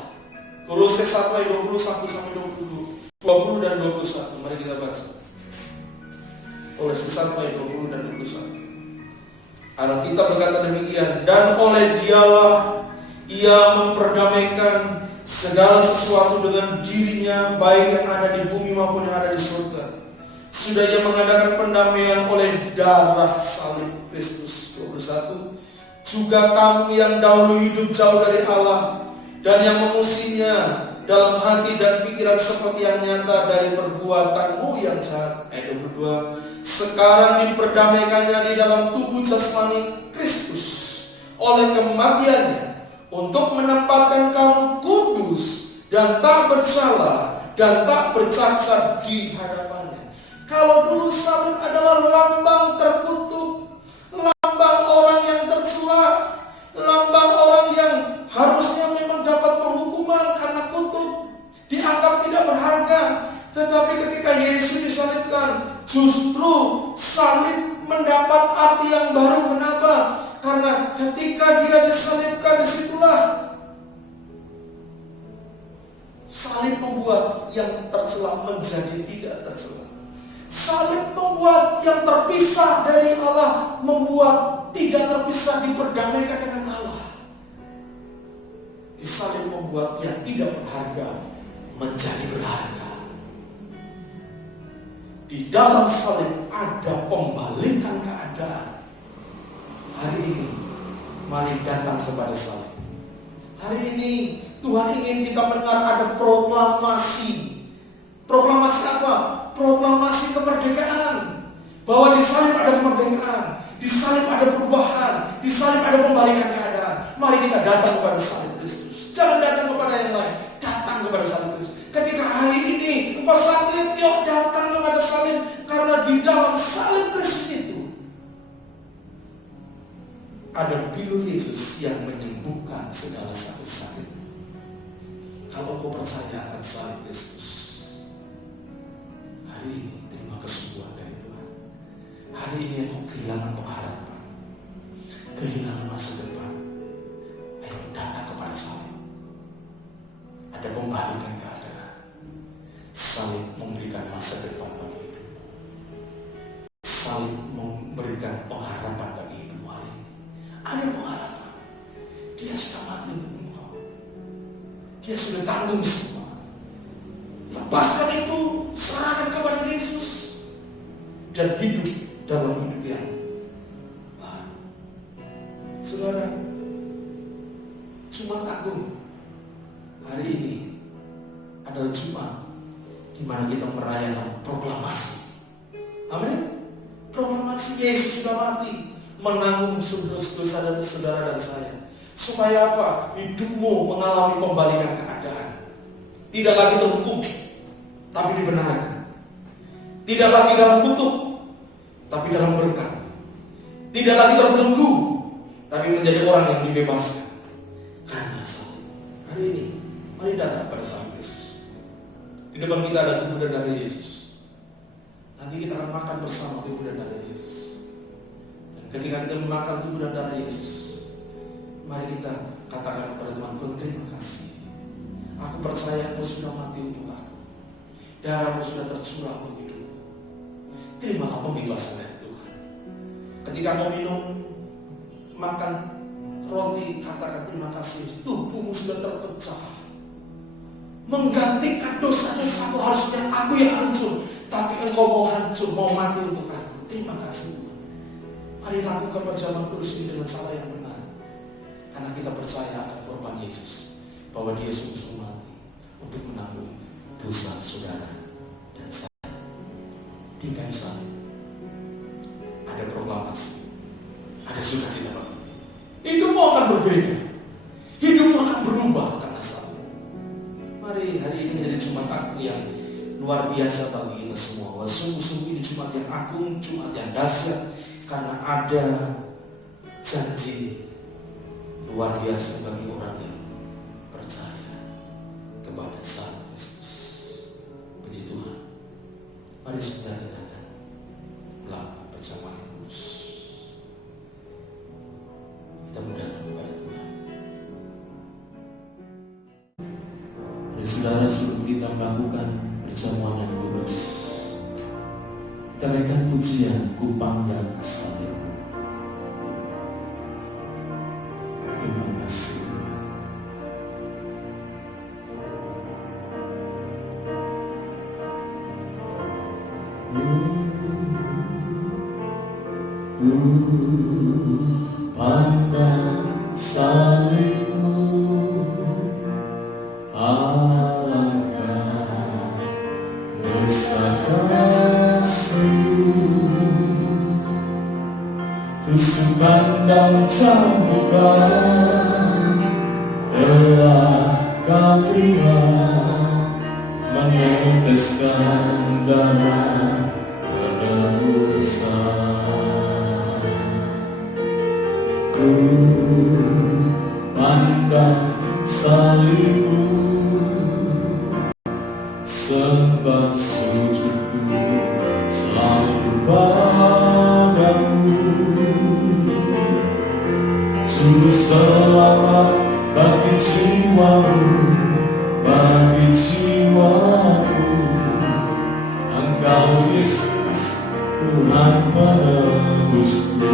Kolose 1 ayat 21 sampai 20 dan 21. Mari kita baca. Kolose 1 ayat 20 dan 21. Alkitab berkata demikian, dan oleh Dialah Ia memperdamaikan segala sesuatu dengan dirinya, baik yang ada di bumi maupun yang ada di surga. Sudah Ia mengadakan pendamaian oleh darah salib Kristus. 21. Juga kamu yang dahulu hidup jauh dari Allah dan yang memusuhinya dalam hati dan pikiran seperti yang nyata dari perbuatanmu yang jahat. Ayat 22. Sekarang diperdamaikannya di dalam tubuh jasmani Kristus oleh kematiannya, untuk menempatkan kamu kudus dan tak bersalah dan tak bercacat di hadapannya. Kalau dulu salib adalah lambang terkutuk, lambang orang yang tercela, lambang orang yang harusnya memang dapat penghukuman karena kutuk, dianggap tidak berharga. Tetapi ketika Yesus disalibkan, justru salib mendapat arti yang baru. Kenapa? Karena ketika Dia disalibkan, disitulah salib membuat yang tercela menjadi tidak tercela. Salib membuat yang terpisah dari Allah, membuat tidak terpisah, diperdamaikan dengan Allah. Salib membuat yang tidak berharga menjadi berharga. Di dalam salib ada pembalikan keadaan. Hari ini mari datang kepada salib. Hari ini Tuhan ingin kita mendengar ada proklamasi. Proklamasi apa? Proklamasi kemerdekaan. Bahwa di salib ada kemerdekaan, di salib ada perubahan, di salib ada pembalikan keadaan. Mari kita datang kepada salib Kristus. Jangan datang kepada yang lain, datang kepada salib Kristus. Ketika hari ini engkau sakit, yuk datang kepada salib, karena di dalam salib Kristus itu ada pilu Yesus yang menyembuhkan segala sakit. Kalau kau percaya akan salib Kristus, hari ini terima kesembuhan dari Tuhan. Hari ini aku kehilangan pengharapan, kehilangan masa depan. Ayo datang kepada salib. Ada pembalikan keadaan. Salib memberikan masa depan bagi hidup. Salib memberikan pengharapan bagi hidup hari ini. Ada pengharapan. Dia sudah mati untuk engkau. Dia sudah tanggung semua. Lepaskan itu, serahkan kepada Yesus, dan hidup dalam hidup yang baru. Saudara, Jumat Agung hari ini adalah Jumat di mana kita merayakan proklamasi. Amin. Proklamasi Yesus sudah mati, menanggung dosa dan saudara dan saya. Supaya apa? Hidupmu mengalami pembalikan keadaan. Tidak lagi terhukum, tapi dibenarkan. Tidak lagi dalam kutuk, tapi dalam berkat. Tidak lagi terbelenggu, tapi menjadi orang yang dibebaskan. Karena salib. Hari ini, mari datang pada salib Yesus. Di depan kita ada tubuh dan darah Yesus. Nanti kita akan makan bersama tubuh dan darah Yesus. Dan ketika kita memakan tubuh dan darah Yesus, mari kita katakan kepada Tuhan, terima kasih. Aku percaya Engkau sudah mati untuk aku. Darahmu sudah tercurah untuk hidup. Terimalah pembebasan dari Tuhan. Ketika mau minum, makan roti, katakan terima kasih. Tubuhmu sudah terpecah. Menggantikan dosa-dosaku, harusnya aku yang hancur, tapi Engkau mau hancur, mau mati untuk aku. Terima kasih Tuhan. Mari lakukan perjamuan kudus ini dengan cara yang benar. Karena kita percaya akan korban Yesus, bahwa Dia sungguh mati untuk menanggung dosa saudara dan saya. Di kayu salib ada proklamasi, ada sukacita bagi. Hidupmu akan berbeda, hidupmu akan berubah karena salib. Mari hari ini menjadi Jumat Agung yang luar biasa bagi kita semua. Sungguh-sungguh ini Jumat yang agung, Jumat yang dahsyat, karena ada janji luar biasa bagi orang yang percaya kepada Sang Kristus. Puji Tuhan. Mari sebentar kita akan melakukan perjamuan yang kudus. Kita mendatang kepada Tuhan. Mari saudara, sebelum kita melakukan perjamuan yang kudus, kita naikkan pujian Kupang dan Salib. Terima kasih. Pandang salibmu, alangkah besar kasih-Mu. Tusuk pandang cambukan telah Kau terima, meneteskan darah penebusan. Ku pandang salib-Mu, sembah sujudku selalu padamu. Juru selamat bagi jiwamu, bagi jiwaku. Engkau Yesus, Tuhan penebusku.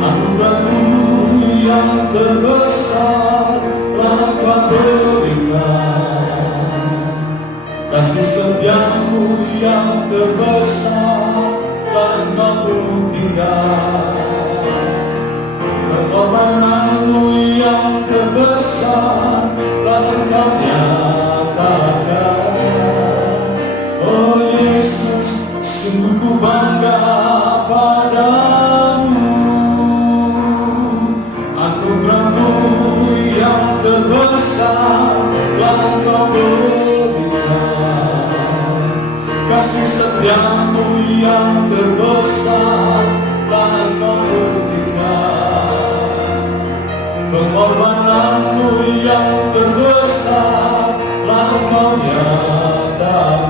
Anugerah-Mu yang terbesar telah Kau berikan. Kasih setia-Mu yang terbesar telah Engkau buktikan. Pengorbanan-Mu yang terbesar telah Engkau nyatakan. Oh Yesus, sungguh ku bangga padamu. Anugerah-Mu yang terbesar telah Engkau berikan. Kasih setia-Mu yang terbesar telah Engkau buktikan. Pengorbanan-Mu yang terbesar telah Engkau nyatakan.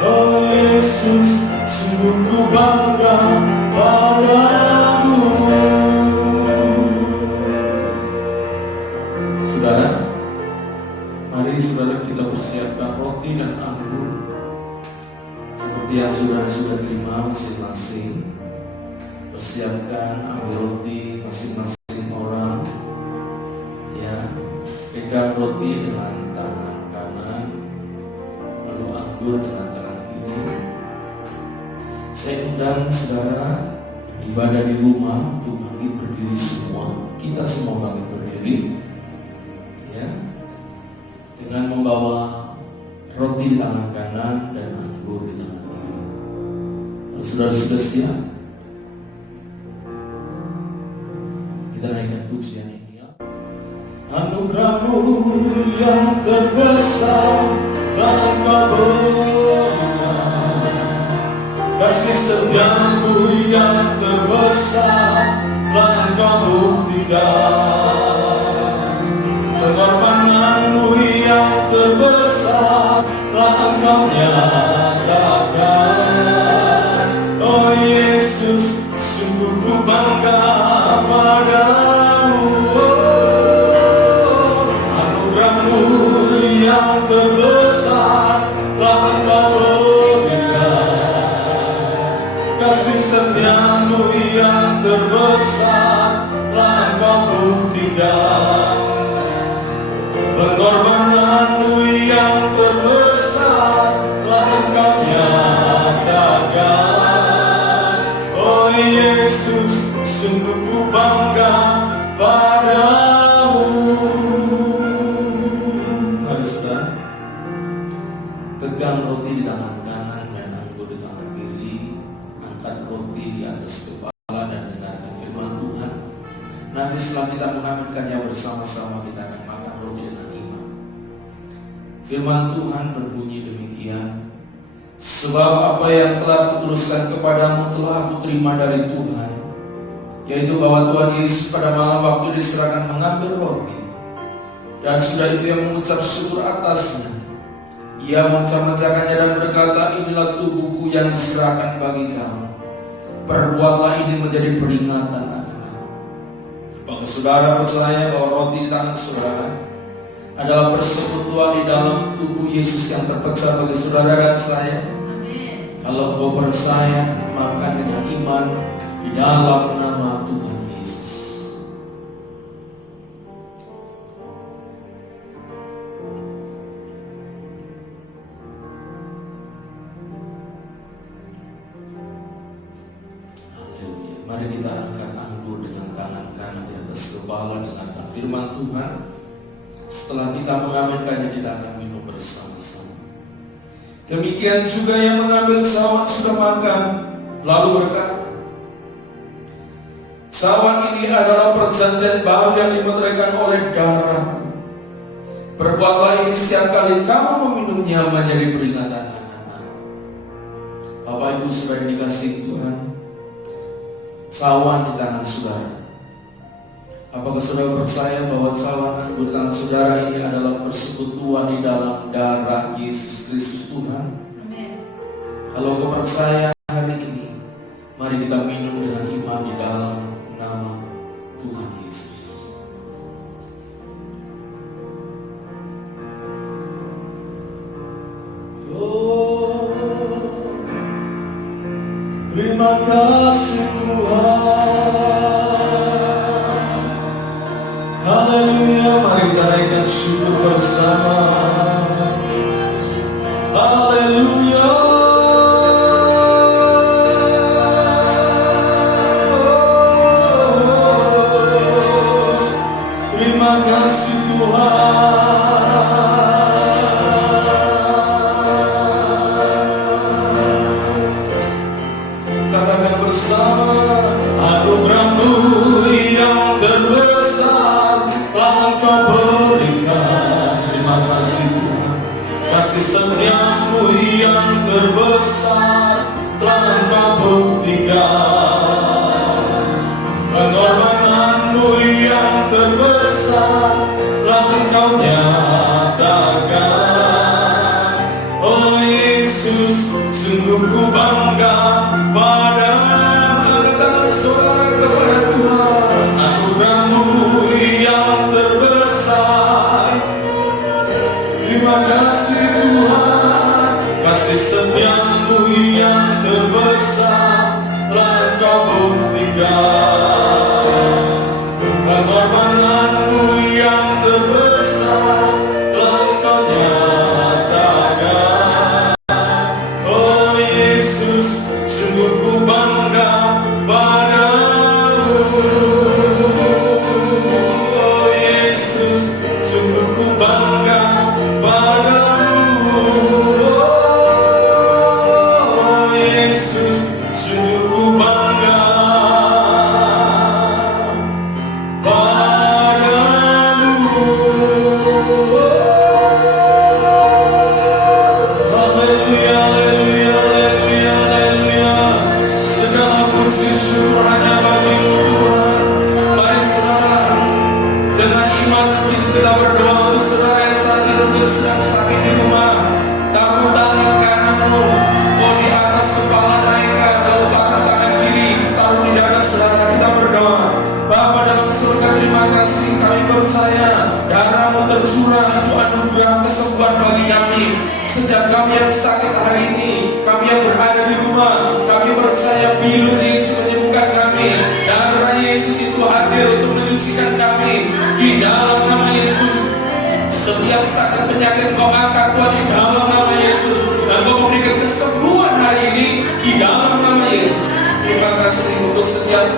Oh Yesus, sungguh ku bangga padamu. Saudara, mari saudara kita persiapkan roti dan anggur seperti yang saudara sudah terima masing-masing. Persiapkan, ambil roti masing-masing orang, ya. Pegang roti dengan tangan kanan, lalu anggur dengan tangan kiri. Saya undang saudara ibadah di rumah untuk berdiri semua. kita semua bangkit berdiri, ya, dengan membawa roti di tangan kanan dan anggur di tangan kiri. Kalau saudara sudah siap, kita naikkan pujian ini, ya. Anugerah-Mu yang terbesar telah Engkau berikan, kasih setia-Mu yang terbesar telah Engkau buktikan, pengorbanan-Mu yang terbesar telah Engkau nyatakan. Oh Yesus, sungguh ku bangga padamu. Anugerah-Mu yang terbesar telah Engkau berikan, kasih setia-Mu yang terbesar telah Engkau buktikan, pengorbanan-Mu yang terbesar telah Engkau nyatakan. Oh Yesus, sungguh ku bangga padamu. Mari saudara, pegang roti di tangan kanan dan anggur di tangan kiri, angkat roti di atas kepala dan dengarkan firman Tuhan. Nanti setelah kita mengaminkannya bersama-sama, kita akan makan roti dengan iman. Firman Tuhan berbunyi demikian, sebab apa yang telah kuteruskan kepadamu telah aku terima dari Tuhan, yaitu bahwa Tuhan Yesus pada malam waktu diserahkan mengambil roti, dan sudah itu ia mengucap syukur atasnya. Ia mencah-mecahkannya dan berkata, inilah tubuhku yang diserahkan bagi kamu. Perbuatlah ini menjadi peringatan akan aku. Apakah saudara percaya bahwa roti di tangan saudara adalah persekutuan di dalam tubuh Yesus yang terpecah bagi saudara dan saya? Amin. Kalau kau percaya, makan dengan iman di dalam nama Tuhan Yesus. Haleluya. Mari kita angkat anggur dengan tangan kanan di atas kepala, dengarkan firman Tuhan. Setelah kita mengaminkannya, kita akan minum bersama-sama. Demikian juga yang mengambil cawan sudah makan, lalu berkata, cawan ini adalah perjanjian baru yang dimeteraikan oleh darah. Perbuatlah ini setiap kali kamu meminumnya menjadi peringatan akan aku. Bapak Ibu saudara dikasihi Tuhan, cawan di tangan saudara. Apakah saudara percaya bahwa cawan anggur di tangan saudara ini adalah persekutuan di dalam darah Yesus Kristus Tuhan? Amin. Kalau kau percaya hari ini, mari kita minum dengan iman di dalam nama Tuhan Yesus. Oh, terima kasih Tuhan. Haleluya, mari kita naikkan syukur bersama. Haleluya. Terima kasih Tuhan. Katakan bersama, anugerah-Mu yang terbesar telah Engkau berikan. Terima kasih Tuhan. Kasih setia-Mu yang terbesar telah Engkau buktikan. Pengorbanan-Mu yang terbesar telah Engkau nyatakan. Tuhan, kita berdoa untuk saudara yang saat ini mungkin sedang sakit di rumah. Taruh tangan kananmu, di atas kepala naikkan, lalu taruh tangan kiri, taruh di dada saudara. Kita berdoa. Bapa dalam surga, terima kasih, kami percaya darah-Mu tercurah itu anugerah kesembuhan bagi kami. Setiap kami yang sakit hari ini, kami yang berada di rumah, kami percaya pilu Yesus menyembuhkan kami. Darah Yesus itu hadir untuk menyucikan kami. Di dalam nama Yesus, setiap sakit penyakit Kau angkat Tuhan di dalam nama Yesus, dan Kau memberikan kesembuhan hari ini di dalam nama Yesus. Terima kasih untuk setiap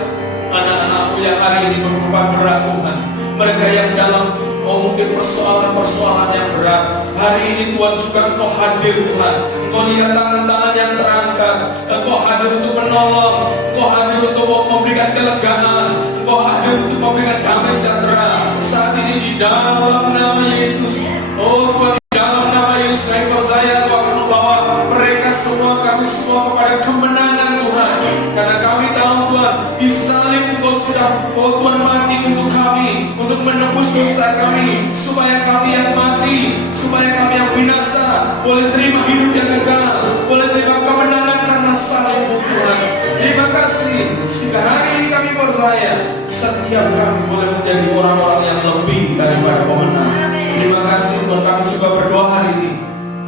anak-anak-Mu yang hari ini berkorban berat Tuhan. Mereka yang dalam mungkin persoalan-persoalan yang berat, hari ini Tuhan juga Engkau hadir Tuhan. Engkau lihat tangan-tangan yang terangkat, Engkau hadir untuk menolong, Engkau hadir untuk memberikan kelegaan, Engkau hadir untuk memberikan damai sejahtera saat ini di dalam nama Yesus. Oh Tuhan, di dalam nama Yesus kami percaya Engkau akan membawa mereka semua, kami semua kepada kemenangan Tuhan. Karena kami tahu Tuhan, di salib Engkau sudah, oh Tuhan, mati untuk kami, untuk menebus dosa kami, supaya kami yang mati, supaya kami yang binasa boleh terima hidup yang kekal, boleh terima kemenangan karena salib Tuhan. Terima kasih, sehingga hari ini kami percaya setiap kami boleh menjadi orang-orang yang lebih daripada pemenang. Terima kasih Tuhan, kami juga berdoa hari ini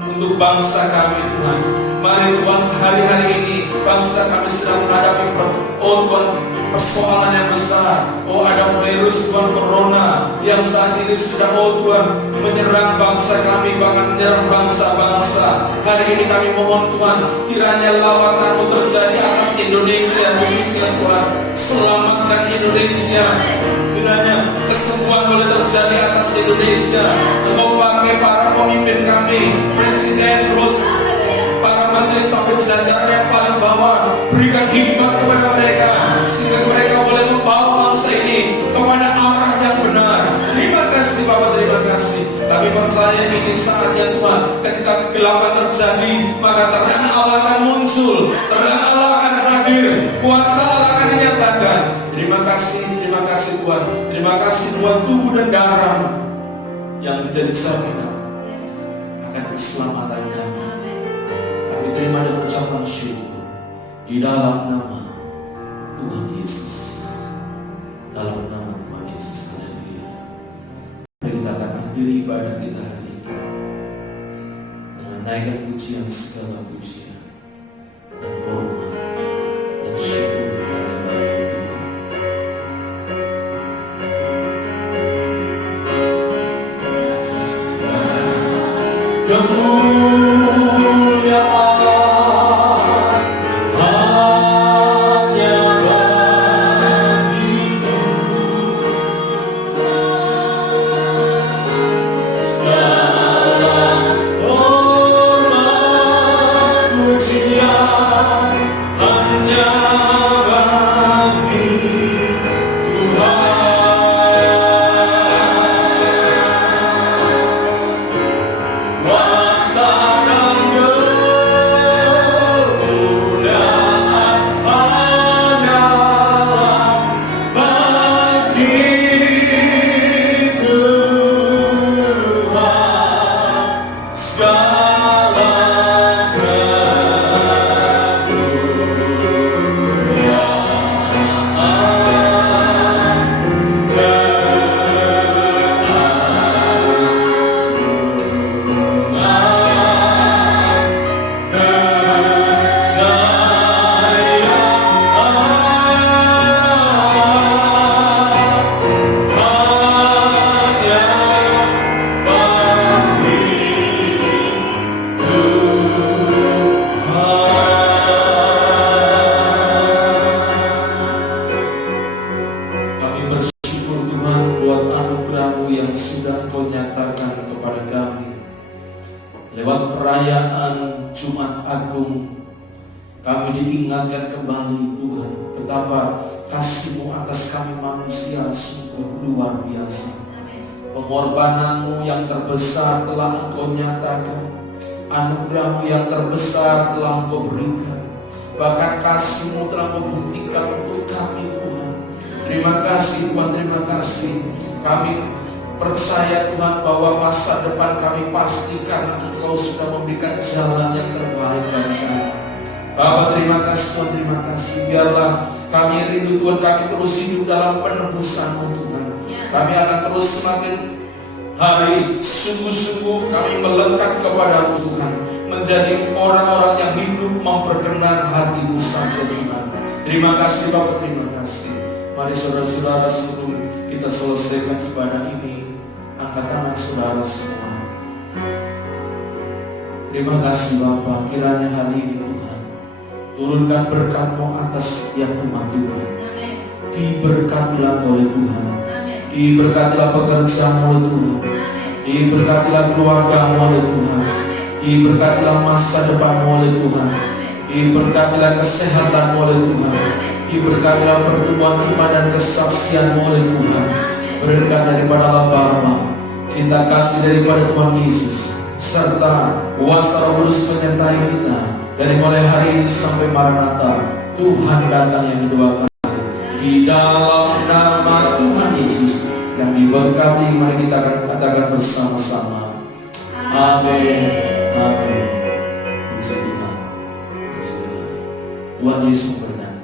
untuk bangsa kami Tuhan. Mari Tuhan, hari-hari ini bangsa kami sedang menghadapi persoalan yang besar. Oh, ada virus Tuhan corona yang saat ini sedang Tuhan menyerang bangsa kami, bahkan menyerang bangsa-bangsa. Hari ini kami mohon Tuhan, kiranya lawatan-Mu terjadi atas Indonesia khususnya Tuhan. Selamatkan Indonesia. Kiranya kesembuhan boleh terjadi atas Indonesia. Engkau pakai para pemimpin kami, Presiden, terus para menteri sampai jajaran yang paling bawah, berikan hikmat kepada mereka sehingga mereka boleh membawa bangsa ini kepada arah yang benar. Terima kasih Bapak, terima kasih. Kami percaya ini saatnya Tuhan, ketika kegelapan terjadi, maka terang Allah akan muncul, terang Allah akan hadir, kuasa Allah akan dinyatakan. Terima kasih Tuhan. Terima kasih Tuhan, tubuh dan darah yang menjadi jaminan akan keselamatan kami. Kami terima dan ucapkan syukur di dalam nama Tuhan Yesus. Dalam nama Tuhan Yesus haleluya. Kita akan akhiri ibadah kita hari ini dengan naikkan pujian, segala pujian dan hormat dan syukur kepada Tuhan. Kemuliaan pengorbanan-Mu yang terbesar telah Engkau nyatakan, anugerah-Mu yang terbesar telah Engkau berikan, bahkan kasih-Mu telah Engkau buktikan untuk kami Tuhan. Terima kasih Tuhan, terima kasih. Kami Percaya Tuhan bahwa masa depan kami pasti karena Engkau sudah memberikan jalan yang terbaik bagi kami. Bapa, terima kasih Tuhan, terima kasih. Biarlah kami rindu Tuhan, kami terus hidup dalam penebusan-Mu Tuhan. Kami akan terus semakin hari sungguh-sungguh kami melekat kepada-Mu Tuhan, menjadi orang-orang yang hidup memperkenan hati-Mu saja Tuhan. Terima kasih Bapak, terima kasih. Mari saudara-saudara, sebelum kita selesaikan ibadah ini, angkat tangan saudara semua. Terima kasih Bapak, kiranya hari ini Tuhan turunkan berkat-Mu atas setiap umat Tuhan. Diberkatilah oleh Tuhan, diberkatilah pekerjaan oleh Tuhan, diberkatilah keluarga oleh Tuhan, diberkatilah masa depan oleh Tuhan, diberkatilah kesehatan oleh Tuhan, diberkatilah pertumbuhan iman dan kesaksian oleh Tuhan. Berkat daripada Allah Bapa, cinta kasih daripada Tuhan Yesus, serta kuasa Roh Kudus menyertai kita dari mulai hari ini sampai Maranatha. Tuhan datang yang kedua kali. Di dalam nama Tuhan Yesus yang diberkati, mari kita akan katakan bersama-sama. Amin. Amin. Puji Tuhan. Puji Tuhan. Tuhan Yesus memberkati.